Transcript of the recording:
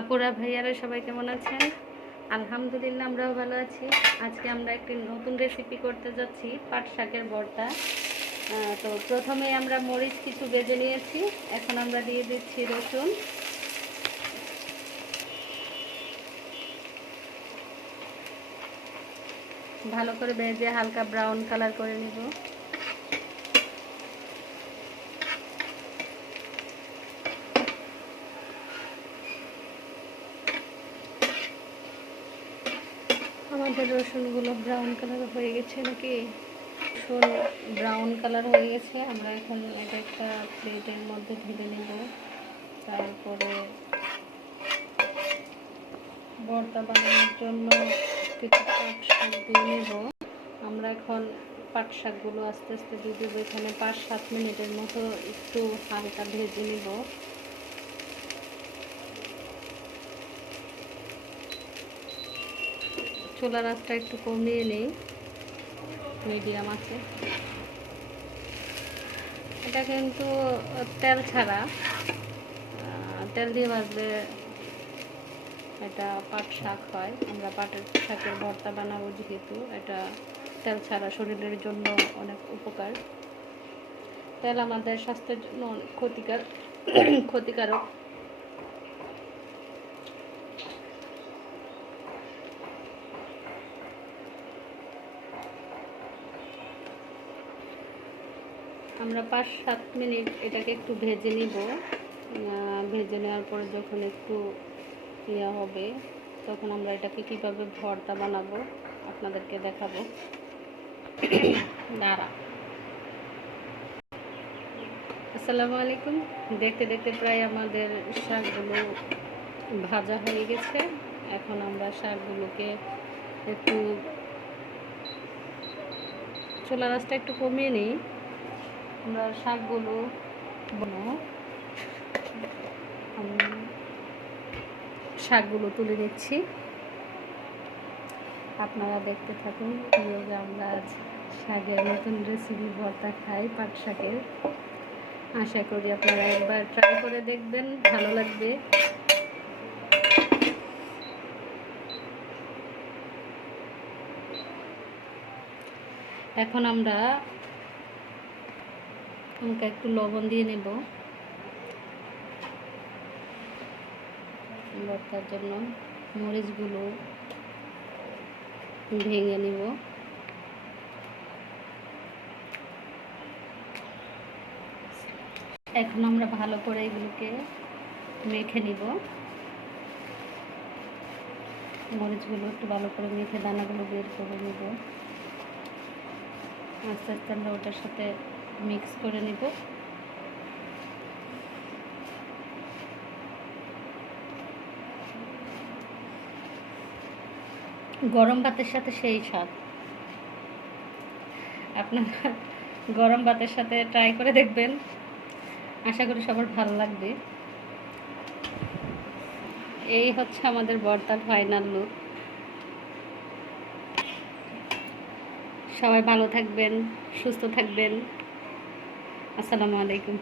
আপুরা ভাইয়ারা সবাই কেমন আছেন? আলহামদুলিল্লাহ আমরাও ভালো আছি। আজকে আমরা একটি নতুন রেসিপি করতে যাচ্ছি, পাট শাকের ভর্তা। তো প্রথমে আমরা মরিচ কিছু ভেজে নিয়েছি, এখন আমরা দিয়ে দিচ্ছি রসুন। ভালো করে ভেজে হালকা ব্রাউন কালার করে নেব। আমাদের রসুনগুলো ব্রাউন কালার হয়ে গেছে নাকি? রসুন ব্রাউন কালার হয়ে গেছে। আমরা এখন এটা একটা প্লেটের মধ্যে ঢেলে নেব। তারপরে ভর্তা বানানোর জন্য কিছু পাট শাক দিয়ে নেব। আমরা এখন পাট শাকগুলো আস্তে আস্তে দিয়ে দেবো। এখানে 5-7 মিনিটের মতো একটু হালকা ভেজে নেব। চুলার আঁচটা একটু কমিয়ে নেই, মিডিয়াম আছে। এটা কিন্তু তেল ছাড়া, তেল দিয়ে ভাজলে এটা পাট শাক হয়। আমরা পাটের শাকের ভর্তা বানাবো, যেহেতু এটা তেল ছাড়া শরীরের জন্য অনেক উপকার। তেল আমাদের স্বাস্থ্যের জন্য অনেক ক্ষতিকারক। আমরা 5-7 মিনিট এটাকে একটু ভেজে নিব। ভেজে নেওয়ার পরে যখন একটু ইয়ে হবে, তখন আমরা এটাকে কীভাবে ভর্তা বানাবো আপনাদেরকে দেখাবো। দাঁড়া। আসসালামু আলাইকুম। দেখতে দেখতে প্রায় আমাদের শাকগুলো ভাজা হয়ে গেছে। এখন আমরা শাকগুলোকে একটু চুলার আঁচটা একটু কমিয়ে নিই। আমরা শাকগুলো তুলে নিচ্ছি। আপনারা দেখতে থাকুন কীভাবে আমরা আজ শাকের নতুন রেসিপি ভর্তা খাই, পাট শাকের। আশা করি আপনারা একবার ট্রাই করে দেখবেন, ভালো লাগবে। এখন আমরা একটু লবণ দিয়ে নেব ভর্তার জন্য। মরিচগুলো ভেঙে নেব। এখন আমরা ভালো করে এগুলোকে মেখে নিব। মরিচগুলো একটু ভালো করে মেখে দানাগুলো বের করে নেব। আস্তে আস্তে আমরা ওটার সাথে মিক্স করে নেব। গরম ভাতের সাথে সেই স্বাদ। আপনারা গরম ভাতের সাথে ট্রাই করে দেখবেন, আশা করি সবার ভালো লাগবে। এই হচ্ছে আমাদের ভর্তার ফাইনাল লুক। সবাই ভালো থাকবেন, সুস্থ থাকবেন। আসসালামু আলাইকুম।